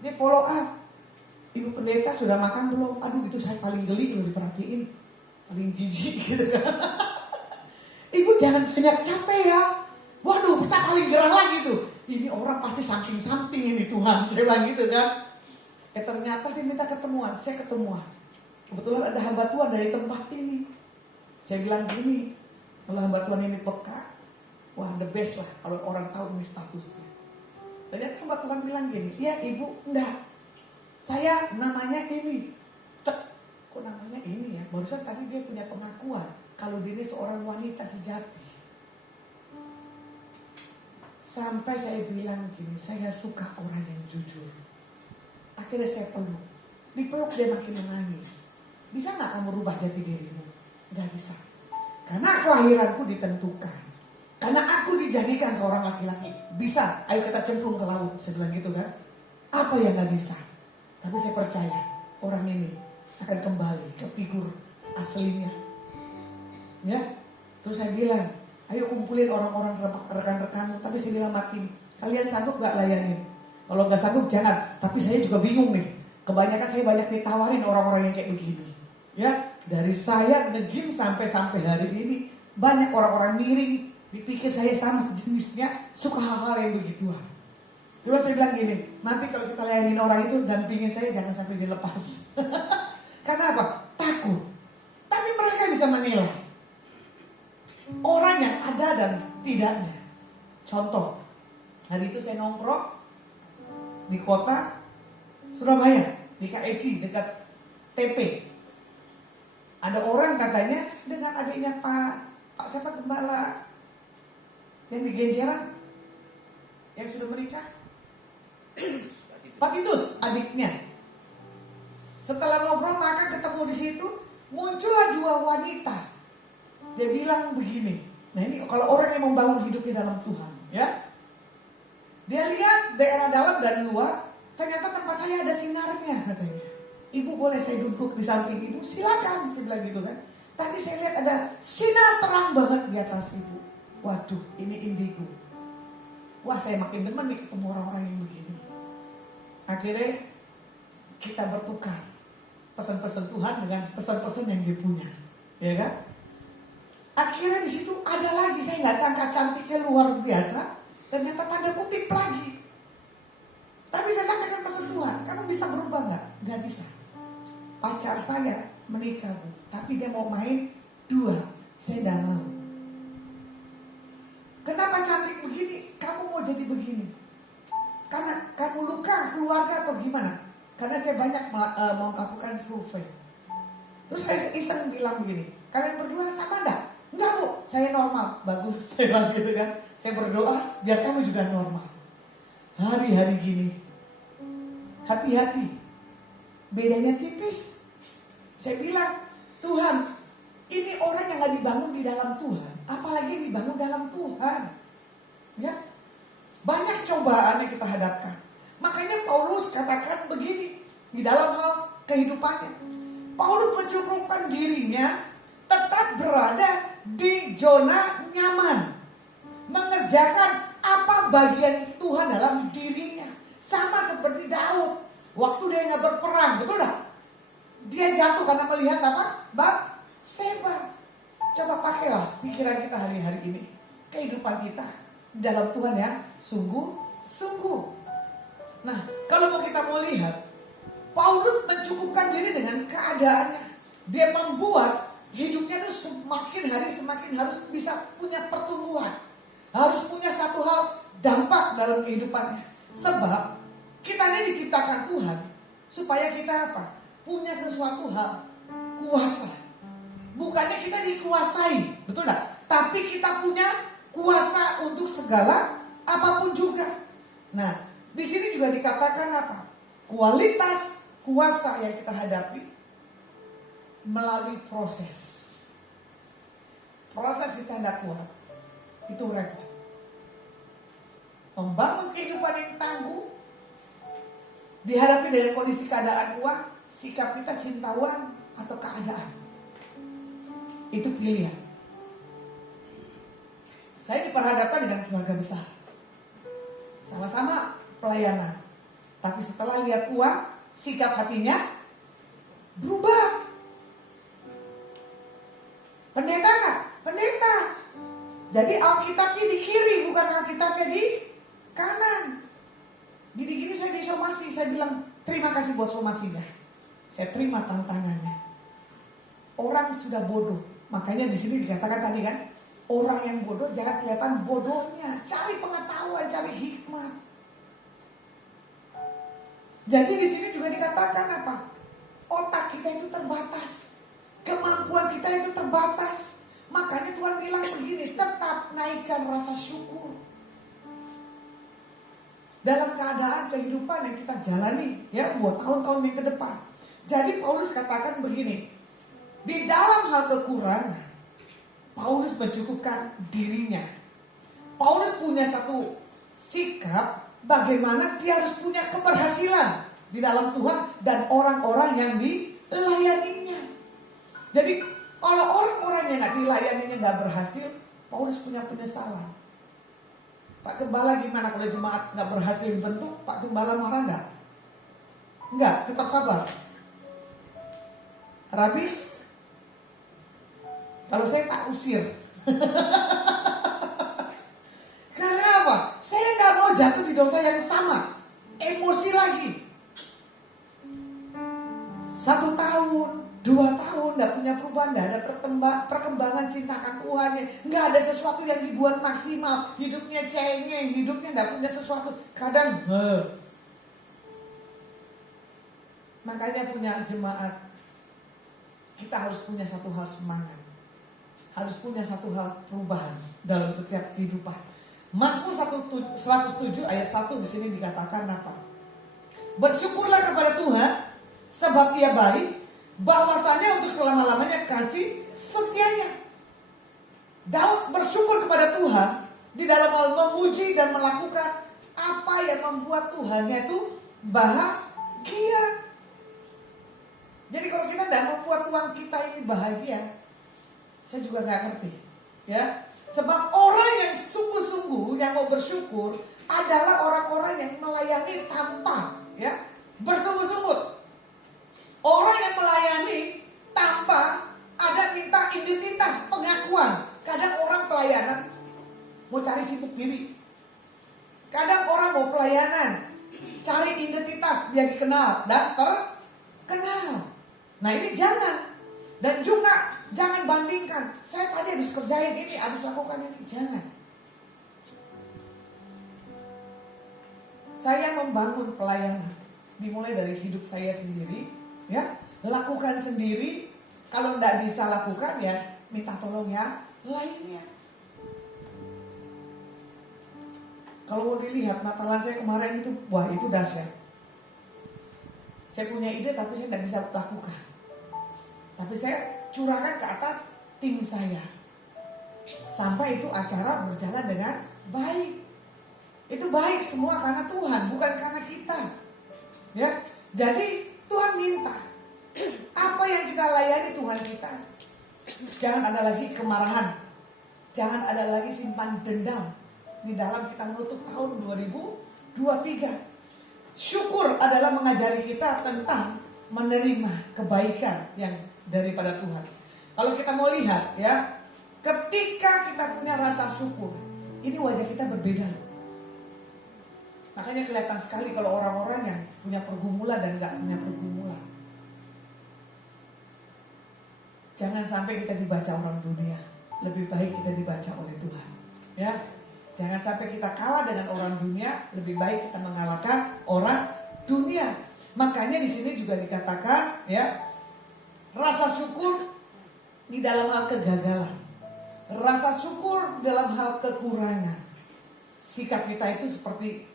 Dia follow up. Ibu pendeta sudah makan belum? Aduh itu saya paling geli kalau diperhatiin. Paling jijik gitu kan. Ibu jangan banyak capek ya. Waduh saya paling gerah lagi tuh. Ini orang pasti samping-samping ini Tuhan. Saya bilang gitu kan. Ternyata dia minta ketemuan. Saya ketemuan. Kebetulan ada hamba Tuhan dari tempat ini. Saya bilang gini. Kalau hamba Tuhan ini peka. Wah the best lah. Kalau orang tahu ini statusnya. Ternyata hamba Tuhan bilang gini. Ya ibu enggak. Saya namanya ini. Cek. Kok namanya ini ya? Barusan tadi dia punya pengakuan. Kalau dia ini seorang wanita sejati. Sampai saya bilang gini. Saya suka orang yang jujur. Akhirnya saya peluk. Dipeluk dia makin menangis. Bisa gak kamu rubah jati dirimu? Gak bisa. Karena kelahiranku ditentukan. Karena aku dijadikan seorang laki-laki. Bisa, ayo kita cemplung ke laut. Saya bilang gitu kan. Apa yang gak bisa? Tapi saya percaya orang ini akan kembali ke figur aslinya. Ya. Terus saya bilang, ayo kumpulin orang-orang rekan-rekanmu. Tapi saya bilang mati. Kalian sanggup gak layanin? Kalau gak sanggup jangan. Tapi saya juga bingung nih. Kebanyakan saya banyak ditawarin orang-orang yang kayak begini. Ya. Dari saya nge-gym sampai hari ini. Banyak orang-orang miring. Dipikir saya sama sejenisnya. Suka hal-hal yang begituan. Coba saya bilang gini. Nanti kalau kita layanin orang itu. Dampingin saya jangan sampai dilepas. Karena apa? Takut. Tapi mereka bisa menilai. Orang yang ada dan tidaknya. Contoh. Hari itu saya nongkrong. Di kota Surabaya. Di KEC dekat TP. Ada orang katanya dengan adiknya Pak siapa gembala yang di Genjeran yang sudah menikah. Pak Titus adiknya. Setelah ngobrol maka ketemu di situ muncullah dua wanita. Dia bilang begini. Nah ini kalau orang yang membangun hidupnya dalam Tuhan, ya. Dia lihat daerah dalam dan luar, ternyata tempat saya ada sinarnya katanya. Ibu boleh saya duduk di samping ibu? Silakan, saya bilang gitu kan. Tadi saya lihat ada sinar terang banget di atas ibu. Waduh, ini indigo. Wah, saya makin demen nih ketemu orang-orang yang begini. Akhirnya kita bertukar pesan-pesan Tuhan dengan pesan-pesan yang dia punya, ya kan? Akhirnya di situ ada lagi, saya nggak sangka cantiknya luar biasa. Ternyata tanda kutip lagi. Tapi saya sampaikan pesan Tuhan, kamu bisa berubah nggak? Nggak bisa. Pacar saya menikah bu, tapi dia mau main dua, saya nggak mau. Kenapa cantik begini? Kamu mau jadi begini? Karena kamu luka keluarga atau gimana? Karena saya banyak melakukan survei. Terus saya iseng bilang begini, kalian berdua sama enggak? Enggak bu, saya normal. Bagus, saya bilang gitu kan. Saya berdoa biar kamu juga normal. Hari-hari gini, hati-hati. Bedanya tipis. Saya bilang, Tuhan, ini orang yang gak dibangun di dalam Tuhan, apalagi yang dibangun dalam Tuhan. Ya, banyak cobaan yang kita hadapkan. Makanya Paulus katakan begini di dalam hal kehidupannya. Paulus mencukupkan dirinya tetap berada di zona nyaman, mengerjakan apa bagian Tuhan dalam dirinya. Sama seperti Daud. Waktu dia nggak berperang, betul dah? Dia jatuh karena melihat apa? Batseba. Coba pakailah pikiran kita hari-hari ini. Kehidupan kita dalam Tuhan ya, sungguh-sungguh. Nah, kalau kita mau lihat, Paulus mencukupkan diri dengan keadaannya. Dia membuat hidupnya itu semakin hari semakin harus bisa punya pertumbuhan. Harus punya satu hal dampak dalam kehidupannya. Sebab kita ini diciptakan Tuhan supaya kita apa? Punya sesuatu hal kuasa. Bukannya kita dikuasai, betul enggak? Tapi kita punya kuasa untuk segala apapun juga. Nah, di sini juga dikatakan apa? Kualitas kuasa yang kita hadapi melalui proses. Proses kita hendak kuat. Itu repot. Membangun kehidupan yang tangguh dihadapi dengan kondisi keadaan uang, sikap kita cinta uang atau keadaan. Itu pilihan. Saya diperhadapkan dengan keluarga besar. Sama-sama pelayanan. Tapi setelah lihat uang, sikap hatinya berubah. Pendeta nggak? Pendeta. Jadi Alkitabnya di kiri, bukan Alkitabnya di kanan. Gini-gini saya disomasi, saya bilang terima kasih buat somasinya. Saya terima tantangannya. Orang sudah bodoh, makanya di sini dikatakan tadi kan, orang yang bodoh jangan kelihatan bodohnya, cari pengetahuan, cari hikmah. Jadi di sini juga dikatakan apa? Otak kita itu terbatas, kemampuan kita itu terbatas. Makanya Tuhan bilang begini, tetap naikkan rasa syukur dalam keadaan kehidupan yang kita jalani ya buat tahun-tahun yang ke depan. Jadi Paulus katakan begini, di dalam hal kekurangan Paulus mencukupkan dirinya. Paulus punya satu sikap bagaimana dia harus punya keberhasilan di dalam Tuhan dan orang-orang yang dilayaninya. Jadi kalau orang-orang yang dilayaninya gak berhasil, Paulus punya penyesalan. Pak Gembala gimana kalau jemaat gak berhasil dibentuk? Pak Gembala marah enggak? Enggak, tetap sabar. Rabi, kalau saya tak usir. Karena apa? Saya gak mau jatuh di dosa yang sama. Emosi lagi. 1 tahun, 2 tahun gak punya perubahan, gak ada perkembangan cinta akan Tuhan, gak ada sesuatu yang dibuat maksimal, hidupnya cengeng, hidupnya gak punya sesuatu, kadang makanya punya jemaat, kita harus punya satu hal semangat, harus punya satu hal perubahan dalam setiap kehidupan. Mazmur 107 ayat 1 di sini dikatakan apa? Bersyukurlah kepada Tuhan sebab Ia baik, bahwasanya untuk selama-lamanya kasih setianya. Daud bersyukur kepada Tuhan di dalam hal memuji dan melakukan apa yang membuat Tuhannya itu bahagia. Jadi kalau kita tidak membuat Tuhan kita ini bahagia, saya juga nggak ngerti, ya. Sebab orang yang sungguh-sungguh yang mau bersyukur adalah orang-orang yang melayani tanpa, ya, bersungguh-sungguh. Orang yang melayani tanpa ada minta identitas pengakuan. Kadang orang pelayanan mau cari sibuk diri. Kadang orang mau pelayanan cari identitas biar dikenal dan terkenal. Nah ini jangan. Dan juga jangan bandingkan. Saya tadi habis kerjain ini, habis lakukan ini. Jangan. Saya membangun pelayanan dimulai dari hidup saya sendiri. Ya, lakukan sendiri. Kalau tidak bisa lakukan ya minta tolong yang lainnya. Kalau mau dilihat Natalan saya kemarin itu, wah itu dahsyat. Saya punya ide tapi saya tidak bisa lakukan. Tapi saya curahkan ke atas tim saya. Sampai itu acara berjalan dengan baik. Itu baik semua karena Tuhan, bukan karena kita. Ya, jadi Tuhan minta apa yang kita layani Tuhan kita. Jangan ada lagi kemarahan. Jangan ada lagi simpan dendam di dalam kita menutup tahun 2023. Syukur adalah mengajari kita tentang menerima kebaikan yang daripada Tuhan. Kalau kita mau lihat ya, ketika kita punya rasa syukur, ini wajah kita berbeda. Makanya kelihatan sekali kalau orang-orang yang punya pergumulan dan gak punya pergumulan. Jangan sampai kita dibaca orang dunia. Lebih baik kita dibaca oleh Tuhan. Ya, jangan sampai kita kalah dengan orang dunia. Lebih baik kita mengalahkan orang dunia. Makanya di sini juga dikatakan, ya, rasa syukur di dalam hal kegagalan, rasa syukur dalam hal kekurangan. Sikap kita itu seperti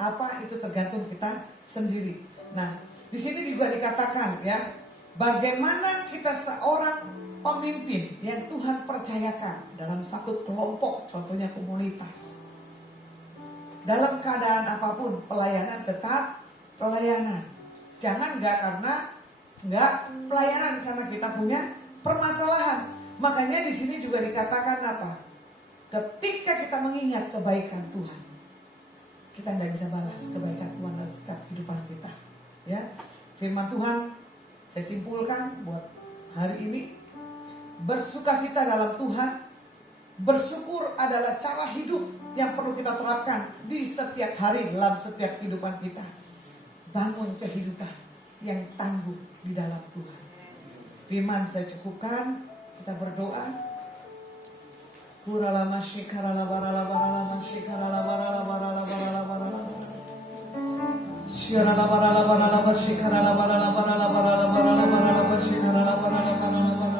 apa, itu tergantung kita sendiri. Nah, di sini juga dikatakan, ya, bagaimana kita seorang pemimpin yang Tuhan percayakan dalam satu kelompok, contohnya komunitas. Dalam keadaan apapun, pelayanan tetap pelayanan. Jangan karena pelayanan karena kita punya permasalahan. Makanya di sini juga dikatakan apa? Ketika kita mengingat kebaikan Tuhan, kita nggak bisa balas kebaikan Tuhan dalam setiap kehidupan kita. Ya, firman Tuhan saya simpulkan buat hari ini, bersukacita dalam Tuhan, bersyukur adalah cara hidup yang perlu kita terapkan di setiap hari dalam setiap kehidupan kita. Bangun kehidupan yang tangguh di dalam Tuhan. Firman saya cukupkan, kita berdoa. Kurala masyikarala barala barala masyikarala barala barala barala barala. Syarala barala barala masyikarala barala barala barala barala barala masyikarala barala barala barala.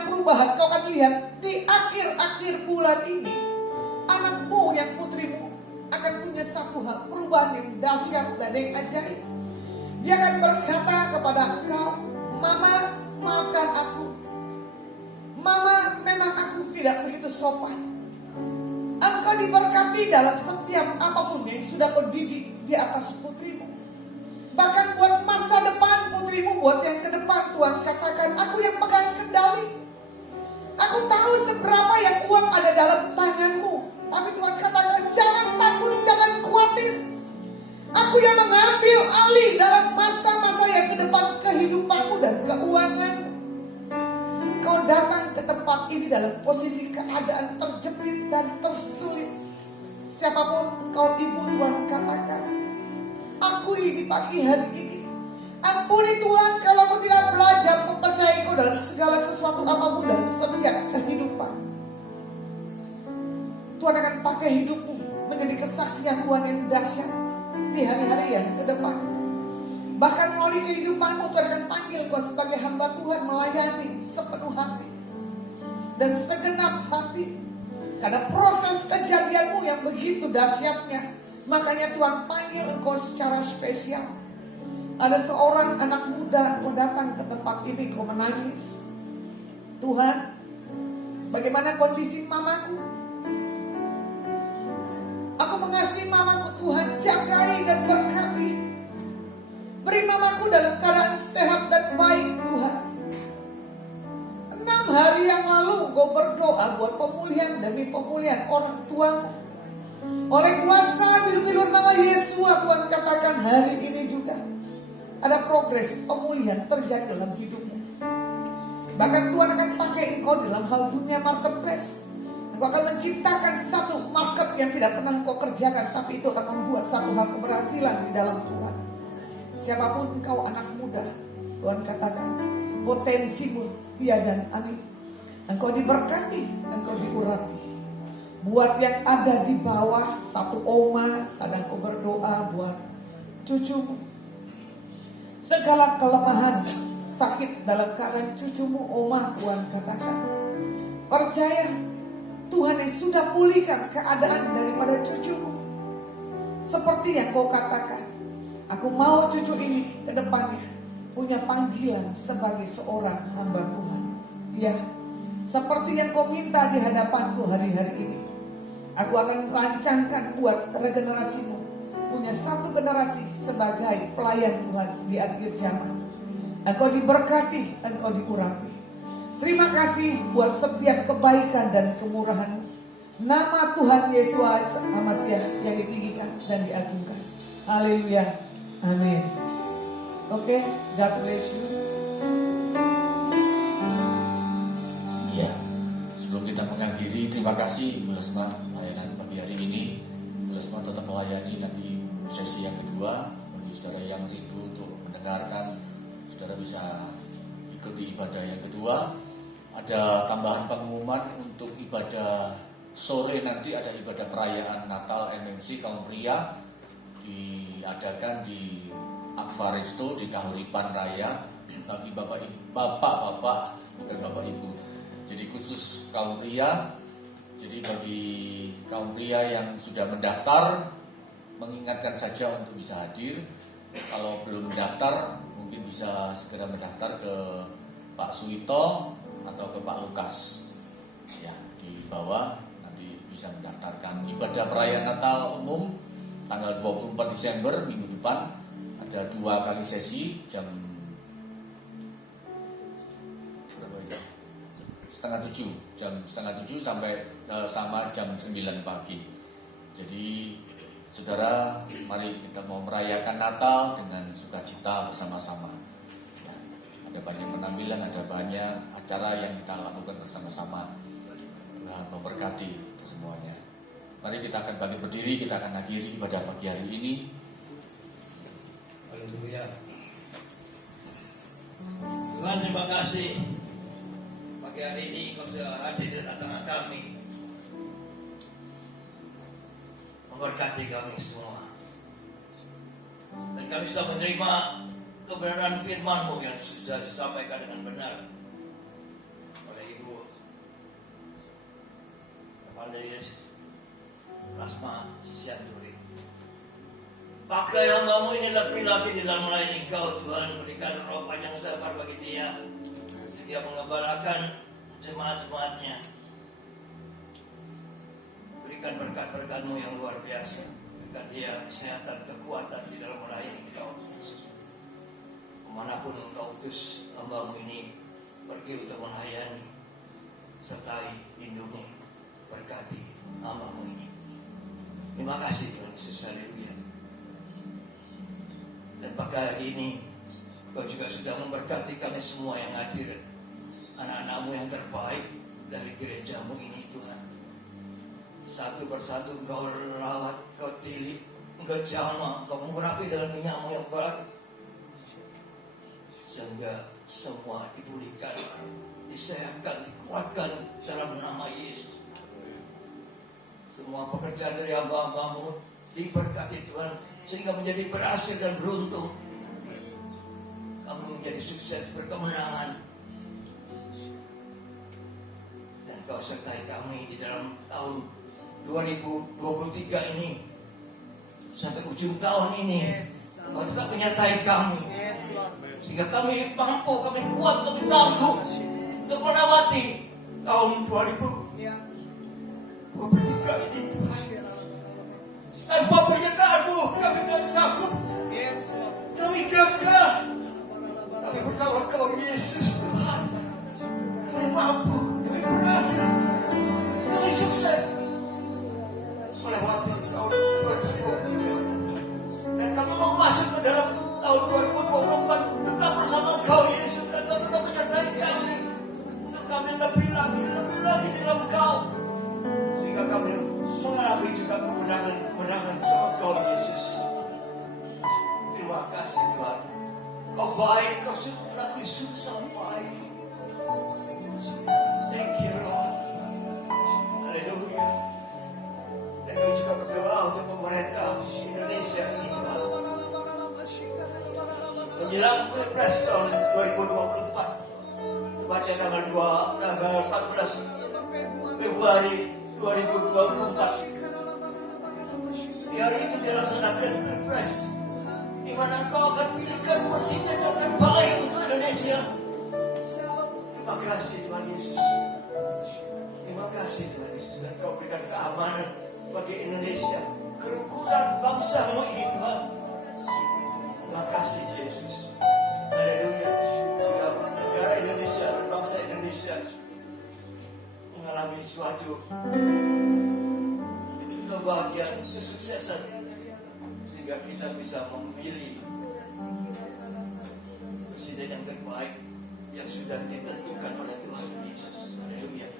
punya perubahan. Kau akan lihat di akhir-akhir bulan ini, anakmu yang putrimu akan punya satu hal, perubahan yang dahsyat dan yang ajaib. Dia akan berkata kepada engkau, Mama, maafkan aku. Mama, memang aku tidak begitu sopan. Engkau diberkati dalam setiap apapun yang sudah berdidik di atas putrimu. Bahkan buat masa depan putrimu, buat yang ke depan, Tuhan katakan, aku yang pegang kendali. Aku tahu seberapa yang uang ada dalam tanganmu. Tapi Tuhan katakan, jangan takut, jangan khawatir. Aku yang mengambil alih dalam masa-masa yang ke depan kehidupanmu dan keuanganmu. Kau datang ke tempat ini dalam posisi keadaan terjepit dan tersulit. Siapapun engkau, ibu, Tuhan katakan, akui di pagi hari ini. Ampuni Tuhan kalau kau tidak belajar mempercayai kau dalam segala sesuatu apapun dalam setiap kehidupan. Tuhan akan pakai hidupmu menjadi kesaksian Tuhan yang dahsyat di hari-hari yang ke depan. Bahkan melalui kehidupanmu Tuhan akan panggil kau sebagai hamba Tuhan melayani sepenuh hati dan segenap hati. Karena proses kejadianmu yang begitu dahsyatnya, makanya Tuhan panggil engkau secara spesial. Ada seorang anak muda kau datang ke tempat ini, kau menangis. Tuhan, bagaimana kondisi mamaku? Aku mengasihi mamaku, Tuhan, jagai dan berkati. Beri mamaku dalam keadaan sehat dan baik, Tuhan. 6 hari yang lalu kau berdoa buat pemulihan demi pemulihan orang tuamu. Oleh kuasa bilu-bilu nama Yesus, Tuhan katakan hari ini juga ada progres pemulihan terjadi dalam hidupmu. Bahkan Tuhan akan pakai engkau dalam hal dunia marketplace. Engkau akan menciptakan satu market yang tidak pernah engkau kerjakan, tapi itu akan membuat satu hal keberhasilan di dalam Tuhan. Siapapun engkau anak muda, Tuhan katakan potensimu ya dan amin. Engkau diberkati, engkau diurapi. Buat yang ada di bawah, satu oma, kadang kau berdoa buat cucumu. Segala kelemahan, sakit dalam keadaan cucumu, oma, Tuhan katakan, percaya Tuhan yang sudah pulihkan keadaan daripada cucumu. Seperti yang kau katakan, aku mau cucu ini ke depannya punya panggilan sebagai seorang hamba Tuhan. Ya, seperti yang kau minta di hadapanku hari-hari ini. Aku akan rancangkan buat regenerasimu punya satu generasi sebagai pelayan Tuhan di akhir zaman. Engkau diberkati, engkau diurapi. Terima kasih buat setiap kebaikan dan kemurahan. Nama Tuhan Yesus Hamasyah yang ditinggikan dan diagungkan. Haleluya. Amin. Oke, God bless you. Ya, sebelum kita mengakhiri, terima kasih Ibu Lesma layanan pagi hari ini. Ibu Lesma tetap melayani nanti sesi yang kedua. Bagi saudara yang rindu untuk mendengarkan, saudara bisa ikuti ibadah yang kedua. Ada tambahan pengumuman untuk ibadah sore nanti, ada ibadah perayaan Natal MMC kaum pria diadakan di Akvaresto di Kahuripan Raya bagi bapak-bapak bukan bapak ibu. Jadi khusus kaum pria. Jadi bagi kaum pria yang sudah mendaftar, mengingatkan saja untuk bisa hadir. Kalau belum mendaftar, mungkin bisa segera mendaftar ke Pak Suito atau ke Pak Lukas. Ya, di bawah nanti bisa mendaftarkan. Ibadah perayaan Natal umum tanggal 24 Desember minggu depan ada 2 kali sesi jam jam setengah tujuh sampai sama jam 9 pagi. Jadi saudara, mari kita mau merayakan Natal dengan sukacita bersama-sama. Ya, ada banyak penampilan, ada banyak acara yang kita lakukan bersama-sama. Tuhan memberkati kita semuanya. Mari kita akan bangkit berdiri, kita akan akhiri ibadah pagi hari ini. Haleluya. Tuhan, terima kasih. Pagi hari ini Kau sudah hadir di tengah kami, memberkati kami semua. Dan kami sudah menerima kebenaran firman-Mu yang sudah disampaikan dengan benar. oleh Ibu Evangelis Rasma Sianduri. Pakai hambamu ini lebih lagi di dalam melayani Engkau Tuhan. Berikan roh panjang sabar bagi dia. Dia mengembalakan jemaat-jemaatnya. Berikan berkat-berkat-Mu yang luar biasa. Berikan dia kesehatan, kekuatan di dalam melayani Engkau. Kemanapun Engkau utus hamba-Mu ini pergi untuk melayani, sertai, lindungi, berkati hamba-Mu ini. Terima kasih Tuhan Yesus, haleluya. Dan pada hari ini Kau juga sudah memberkati kami semua yang hadir, anak-anak-Mu yang terbaik dari gereja-Mu ini Tuhan. Satu persatu Engkau rawat, Engkau tilik, Engkau jamah, Engkau mengurapi dalam minyak-Mu yang baru, sehingga semua dipulihkan, disehatkan, dikuatkan dalam nama Yesus. Semua pekerjaan dari hamba-hamba-Mu diberkati Tuhan, sehingga menjadi berhasil dan beruntung. Kami menjadi sukses, berkemenangan. Dan Kau sertai kami di dalam tahun 2023 ini, sampai ujung tahun ini. Kau tetap menyertai kami, sehingga kami mampu, kami kuat, kami tangguh untuk melewati tahun 2023 ini Tuhan. Tanpa penyertaan-Mu kami tidak sanggup. Kami gagal. Kami bersama Kau Yesus Tuhan. Kami mampu, kami berhasil, kami sukses melewati tahun 2023. Dan kami mau masuk ke dalam tahun 2024 tetap bersama Kau Yesus, dan Kau tetap menyertai kami untuk kami lebih lagi di dalam Kau, sehingga kami mengalami juga kemenangan bersama Kau Yesus. Terima kasih Tuhan. Kau baik, Kau lagi susah baik. Thank you Lord. Haleluya. Dan kami juga berdoa untuk pemerintah Indonesia ini Tuhan. Menjelang Pilpres tahun 2024, tepatnya tanggal 14 Februari 2024. Di hari itu dilaksanakan Pilpres, di mana Engkau akan pilihkan presiden yang terbaik untuk Indonesia. Terima kasih Tuhan Yesus. Terima kasih Tuhan Yesus. Dan Kau berikan keamanan bagi Indonesia, kerukunan bangsa-Mu ini Tuhan. Terima kasih Yesus. Haleluya. Sehingga negara Indonesia dan bangsa Indonesia mengalami suatu kebahagiaan, kesuksesan, sehingga kita bisa memilih presiden yang terbaik yang sudah ditentukan oleh Tuhan Yesus. Haleluya.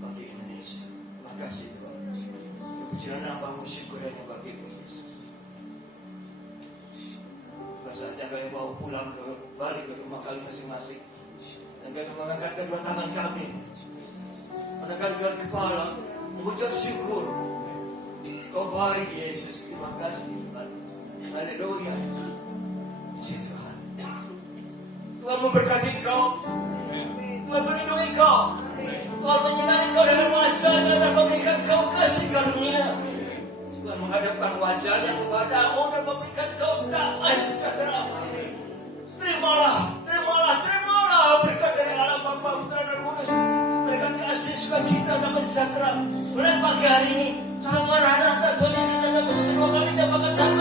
Bagi Indonesia. Terima kasih Tuhan. Pujian nama-Mu, syukur yang bagi-Mu Yesus. Saatnya kami bawa pulang balik ke rumah kami masing-masing, dan kami mengangkat kedua tangan kami, menegakkan kepala, mengucap syukur. Kau baik Yesus. Terima kasih Tuhan. Haleluya. Puji Tuhan. Tuhan memberkati Kau, Tuhan melindungi Kau, Tuhan menyinari Kau dengan wajah-Nya dan memberikan Kau kasih karunia. Tuhan menghadapkan wajah-Nya kepada-Mu dan memberikan Kau damai sejahtera. Terimalah berkat dari Allah Bapa, Putra dan Roh Kudus. Berikan kasih, sukacita, damai sejahtera. Mulai pagi hari ini, sama Maranatha, Tuhan yang kita dapat kedua kali, dan bahkan sampai